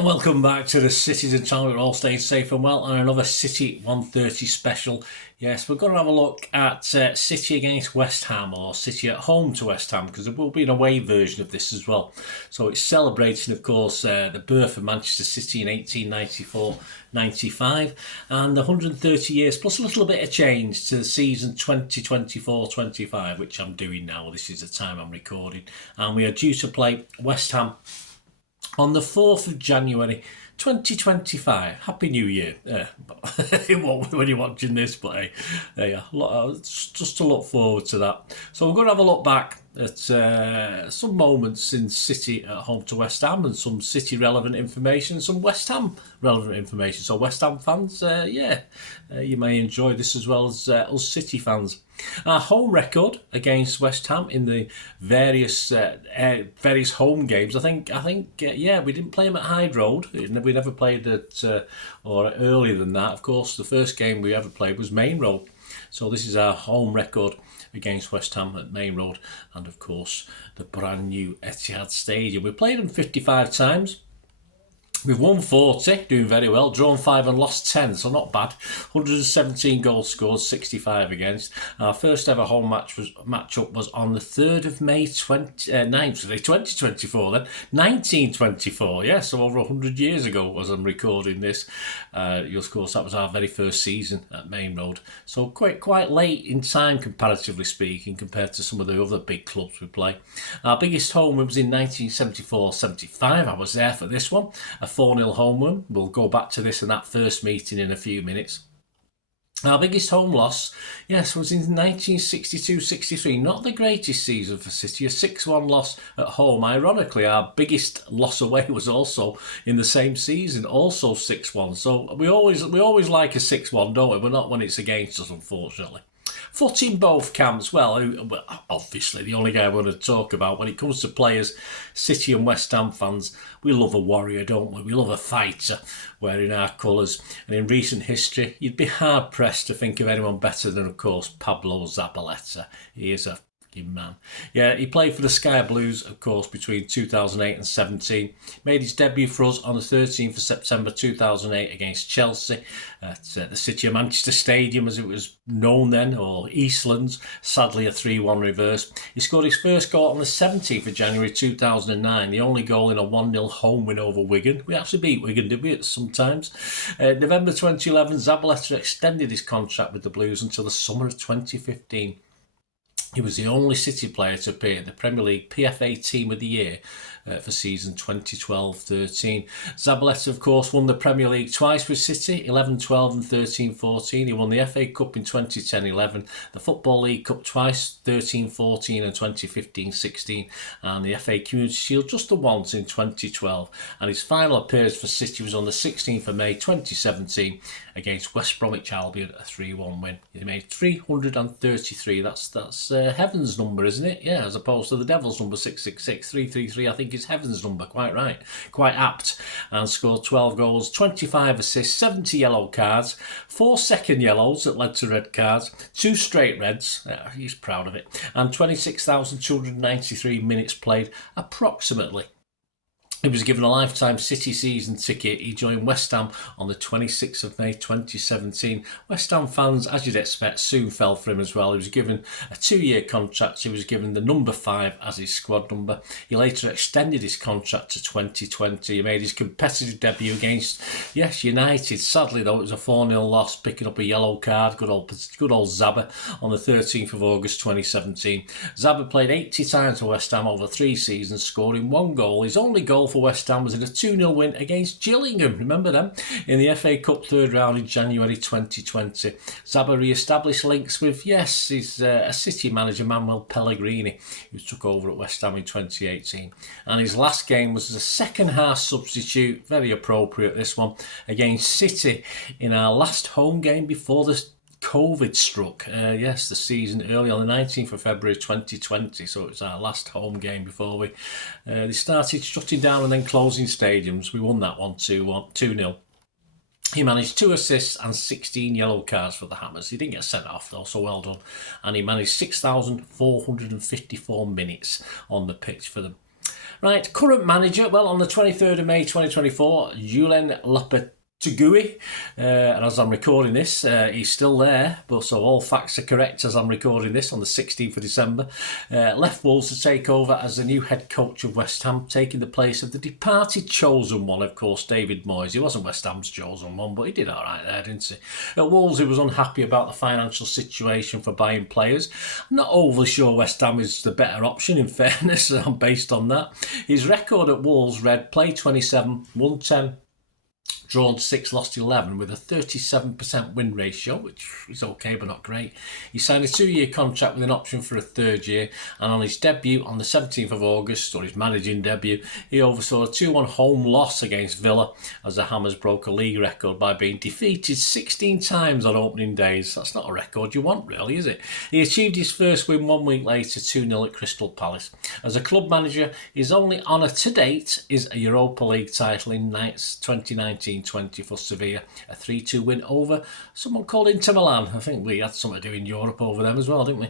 And welcome back to the Cities and Town. We're all staying safe and well, and another CITY130 special. Yes, we're going to have a look at City against West Ham, or City at home to West Ham, because there will be an away version of this as well. So it's celebrating, of course, the birth of Manchester City in 1894-95, and 130 years plus a little bit of change to the season 2024-25, which I'm doing now. This is the time I'm recording, and we are due to play West Ham on the 4th of January 2025. Happy New Year. It won't when you're watching this, but hey, there you are. Just to look forward to that. So we're going to have a look back at some moments in City at home to West Ham, and some City relevant information, some West Ham relevant information. So West Ham fans, you may enjoy this as well as us City fans. Our home record against West Ham in the various home games. I think we didn't play them at Hyde Road. We never played at or earlier than that. Of course, the first game we ever played was Main Road. So this is our home record against West Ham at Main Road, and of course the brand new Etihad Stadium. We played them 55 times. We've won 40, doing very well, drawn 5 and lost 10, so not bad. 117 goals scored, 65 against. Our first ever home match-up was on the 3rd of May 2024 then. 1924, yeah, so over 100 years ago as I'm recording this. Of course, that was our very first season at Main Road. So quite late in time, comparatively speaking, compared to some of the other big clubs we play. Our biggest home was in 1974-75. I was there for this one. A 4-0 home win. We'll go back to this and that first meeting in a few minutes. Our biggest home loss, yes, was in 1962-63. Not the greatest season for City. A 6-1 loss at home. Ironically, our biggest loss away was also in the same season, also 6-1. So we always like a 6-1, don't we? But not when it's against us, unfortunately. Foot in both camps. Well, obviously, the only guy I want to talk about when it comes to players, City and West Ham fans, we love a warrior, don't we? We love a fighter wearing our colours. And in recent history, you'd be hard-pressed to think of anyone better than, of course, Pablo Zabaleta. He is a man. Yeah, he played for the Sky Blues, of course, between 2008 and 17. Made his debut for us on the 13th of September 2008 against Chelsea at the City of Manchester Stadium, as it was known then, or Eastlands. Sadly, a 3-1 reverse. He scored his first goal on the 17th of January 2009, the only goal in a 1-0 home win over Wigan. We actually beat Wigan, did we, sometimes? November 2011, Zabaleta extended his contract with the Blues until the summer of 2015. He was the only City player to appear in the Premier League PFA Team of the Year for season 2012-13. Zabaleta, of course, won the Premier League twice with City, 11-12 and 13-14. He won the FA Cup in 2010-11, the Football League Cup twice, 13-14 and 2015-16, and the FA Community Shield just the once in 2012. And his final appearance for City was on the 16th of May 2017 against West Bromwich Albion, a 3-1 win. He made 333. That's heaven's number, isn't it? Yeah, as opposed to the devil's number, 666. 333, I think, is heaven's number. Quite right. Quite apt. And scored 12 goals, 25 assists, 70 yellow cards, 4 second yellows that led to red cards, 2 straight reds. He's proud of it. And 26,293 minutes played, approximately. He was given a lifetime City season ticket. He joined West Ham on the 26th of May 2017. West Ham fans, as you'd expect, soon fell for him as well. He was given a 2-year contract. He was given the number 5 as his squad number. He later extended his contract to 2020. He made his competitive debut against, United. Sadly, though, it was a 4-0 loss, picking up a yellow card. Good old Zaba on the 13th of August 2017. Zaba played 80 times for West Ham over 3 seasons, scoring 1 goal. His only goal for West Ham was in a 2-0 win against Gillingham, remember them, in the FA Cup third round in January 2020. Zaba re-established links with, his a City manager, Manuel Pellegrini, who took over at West Ham in 2018. And his last game was as a second-half substitute, very appropriate this one, against City in our last home game before the COVID struck, the season early on the 19th of February 2020, so it was our last home game before they started shutting down and then closing stadiums. We won that one 2-0. He managed 2 assists and 16 yellow cards for the Hammers. He didn't get sent off though, so well done. And he managed 6,454 minutes on the pitch for them. Right, current manager, well, on the 23rd of May 2024, Julen Lopetegui, and as I'm recording this, he's still there, but so all facts are correct as I'm recording this on the 16th of December, left Wolves to take over as the new head coach of West Ham, taking the place of the departed chosen one, of course, David Moyes. He wasn't West Ham's chosen one, but he did all right there, didn't he? At Wolves, he was unhappy about the financial situation for buying players. I'm not overly sure West Ham is the better option, in fairness, based on that. His record at Wolves read play 27, won 10, drawn 6, lost 11 with a 37% win ratio, which is okay but not great. He signed a 2-year contract with an option for a 3rd year, and on his debut on the 17th of August, or his managing debut, he oversaw a 2-1 home loss against Villa as the Hammers broke a league record by being defeated 16 times on opening days. That's not a record you want, really, is it? He achieved his first win 1 week later, 2-0 at Crystal Palace. As a club manager, his only honour to date is a Europa League title in 2019-20 for Sevilla, a 3-2 win over someone called Inter Milan. I think we had something to do in Europe over them as well, didn't we?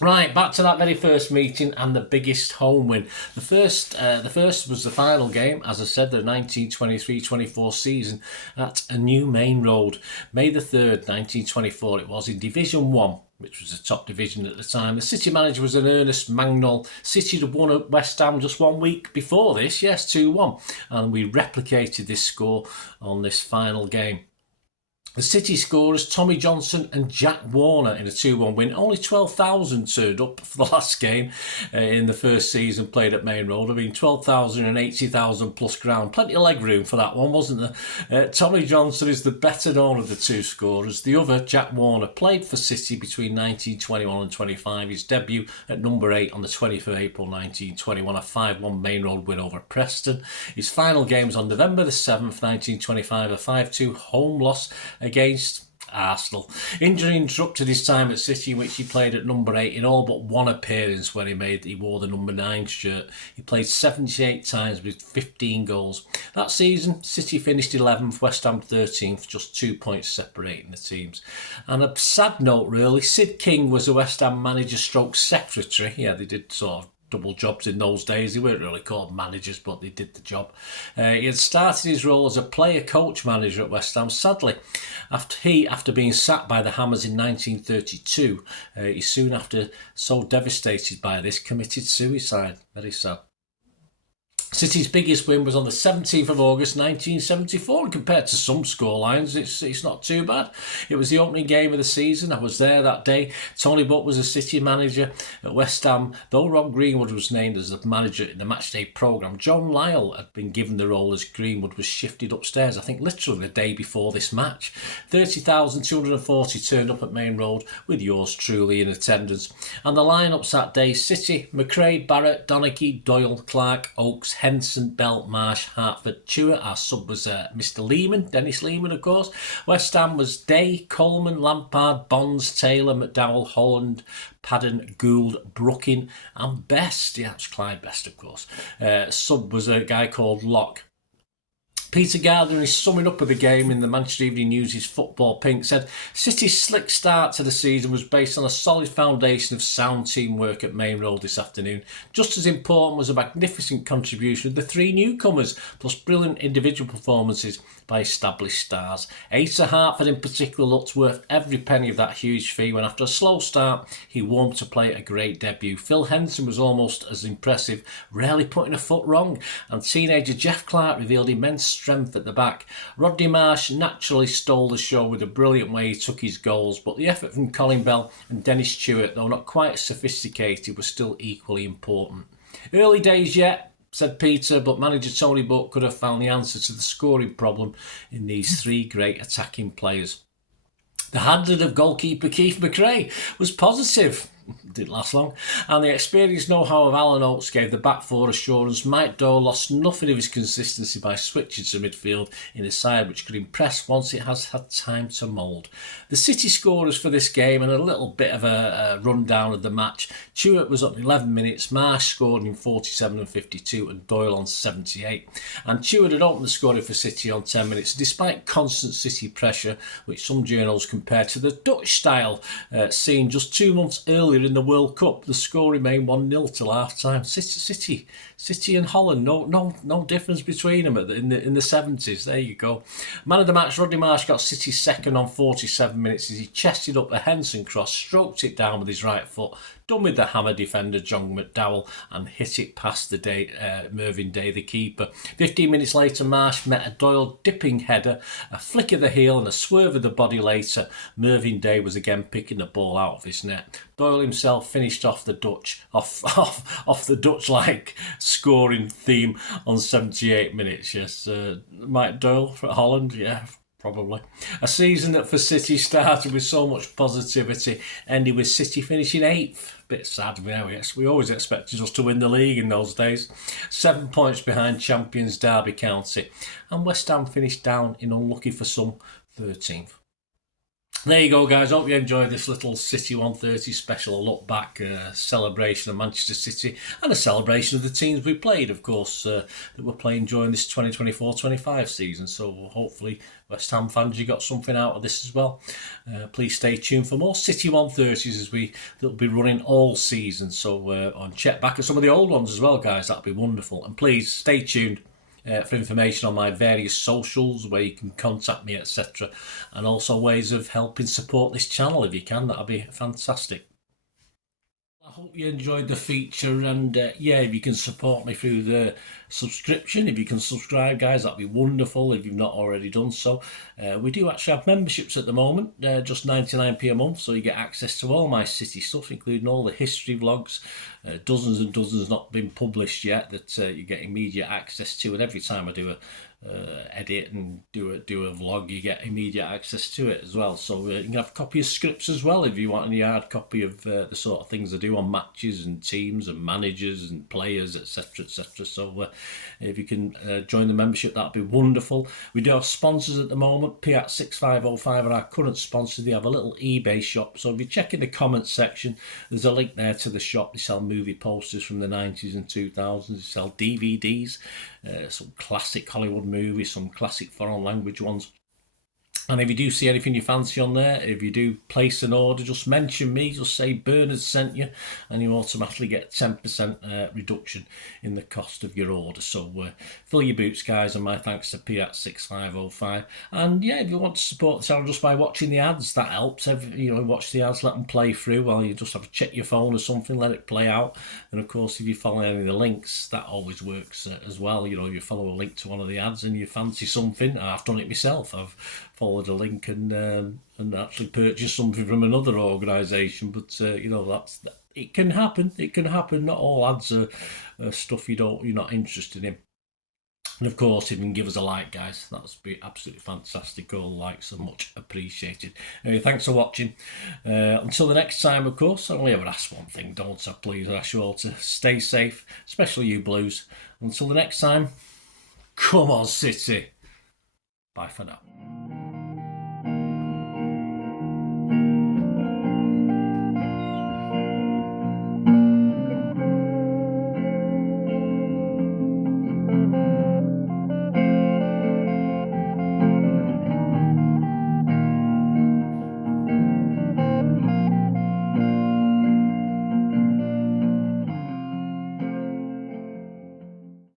Right, back to that very first meeting and the biggest home win. The first was the final game, as I said, the 1923-24 season at a new Main Road. May the 3rd, 1924 it was, in Division 1, which was the top division at the time. The City manager was an Ernest Magnol. City had won at West Ham just 1 week before this, yes, 2-1. And we replicated this score on this final game. The City scorers, Tommy Johnson and Jack Warner, in a 2-1 win. Only 12,000 turned up for the last game in the first season played at Main Road. I mean, 12,000 and 80,000 plus ground. Plenty of leg room for that one, wasn't there? Tommy Johnson is the better known of the two scorers. The other, Jack Warner, played for City between 1921 and 25. His debut at number 8 on the 20th of April 1921, a 5-1 Main Road win over Preston. His final game was on November the 7th, 1925, a 5-2 home loss against Arsenal. Injury interrupted his time at City, in which he played at number 8 in all but one appearance when he wore the number 9 shirt. He played 78 times with 15 goals. That season, City finished 11th, West Ham 13th, just 2 points separating the teams. And a sad note, really, Sid King was a West Ham manager stroke secretary. Yeah, they did sort of double jobs in those days. They weren't really called managers, but they did the job. He had started his role as a player-coach manager at West Ham. Sadly, after being sacked by the Hammers in 1932, he soon after, so devastated by this, committed suicide. Very sad. City's biggest win was on the 17th of August 1974, and compared to some scorelines, it's not too bad. It was the opening game of the season. I was there that day. Tony Butt was a City manager at West Ham. Though Rob Greenwood was named as the manager in the matchday programme, John Lyall had been given the role as Greenwood was shifted upstairs, I think literally the day before this match. 30,240 turned up at Main Road, with yours truly in attendance. And the lineups that day: City, McRae, Barrett, Donachie, Doyle, Clark, Oakes, Henson, Bell, Marsh, Hartford, Chewett. Our sub was Mr. Lehman, Dennis Lehman, of course. West Ham was Day, Coleman, Lampard, Bonds, Taylor, McDowell, Holland, Padden, Gould, Brooking, and Best. Yeah, it's Clyde Best, of course. Sub was a guy called Locke. Peter Gardner, in his summing up of the game in the Manchester Evening News' Football Pink, said City's slick start to the season was based on a solid foundation of sound teamwork at Main Road this afternoon. Just as important was a magnificent contribution of the 3 newcomers, plus brilliant individual performances by established stars. Asa Hartford in particular looked worth every penny of that huge fee when, after a slow start, he warmed to play a great debut. Phil Henson was almost as impressive, rarely putting a foot wrong, and teenager Jeff Clark revealed immense strength at the back. Rodney Marsh naturally stole the show with a brilliant way he took his goals, but the effort from Colin Bell and Dennis Chewett, though not quite as sophisticated, was still equally important. Early days yet, said Peter, but manager Tony Butt could have found the answer to the scoring problem in these 3 great attacking players. The handling of goalkeeper Keith McRae was positive. Didn't last long. And the experienced know-how of Alan Oates gave the back 4 assurance. Mike Doe lost nothing of his consistency by switching to midfield in a side which could impress once it has had time to mould. The City scorers for this game, and a little bit of a rundown of the match. Chewett was up in 11 minutes, Marsh scored in 47 and 52, and Doyle on 78. And Chewett had opened the scoring for City on 10 minutes, despite constant City pressure, which some journals compared to the Dutch style seen just 2 months earlier earlier in the World Cup, the score remained 1-0 till half time. City and Holland, no difference between them in the 70s. There you go. Man of the match, Rodney Marsh got City's second on 47 minutes as he chested up the Henson cross, stroked it down with his right foot, done with the hammer defender John McDowell, and hit it past the Mervyn Day, the keeper. 15 minutes later, Marsh met a Doyle dipping header, a flick of the heel and a swerve of the body later. Mervyn Day was again picking the ball out of his net. Doyle himself finished off the Dutch-like scoring theme on 78 minutes. Yes, Mike Doyle for Holland, yeah. Probably. A season that for City started with so much positivity, ended with City finishing 8th. Bit sad, yes. We always expected us to win the league in those days. 7 points behind champions Derby County. And West Ham finished down in unlucky for some 13th. There you go, guys. Hope you enjoyed this little CITY130 special, a look back, celebration of Manchester City and a celebration of the teams we played, of course, that were playing during this 2024-25 season. So hopefully, West Ham fans, you got something out of this as well. Please stay tuned for more CITY130s as that'll be running all season. So check back at some of the old ones as well, guys. That'd be wonderful. And please stay tuned for information on my various socials where you can contact me, etc. And also ways of helping support this channel if you can. That'd be fantastic. I hope you enjoyed the feature, and if you can support me through the subscription, if you can subscribe, guys, that'd be wonderful if you've not already done so. We do actually have memberships at the moment, just 99p a month, so you get access to all my City stuff, including all the history vlogs, dozens and dozens not been published yet that you get immediate access to, and every time I do a edit and do a vlog, you get immediate access to it as well. So you can have a copy of scripts as well if you want any hard copy of the sort of things I do on matches and teams and managers and players, etc. So if you can join the membership, that'd be wonderful. We do have sponsors at the moment. P6505 are our current sponsor. They have a little eBay shop, so if you check in the comments section, there's a link there to the shop. They sell movie posters from the 90s and 2000s. They sell DVDs, some classic Hollywood movies, some classic foreign language ones. And if you do see anything you fancy on there, if you do place an order, just mention me, just say Bernard sent you, and you automatically get 10% reduction in the cost of your order. So fill your boots, guys, and my thanks to P6505. And yeah, if you want to support the channel just by watching the ads, that helps. Watch the ads, let them play through while you just have to check your phone or something, let it play out. And of course, if you follow any of the links, that always works as well. If you follow a link to one of the ads and you fancy something, I've done it myself. I've followed a link and actually purchased something from another organisation, but it can happen. It can happen. Not all ads are stuff you're not interested in. And of course, if you can give us a like, guys, that would be absolutely fantastic. All likes are much appreciated. Anyway, thanks for watching. Until the next time, of course, I only ever ask one thing, don't I? Please, I ask you all to stay safe, especially you Blues. Until the next time, come on, City. Bye for now.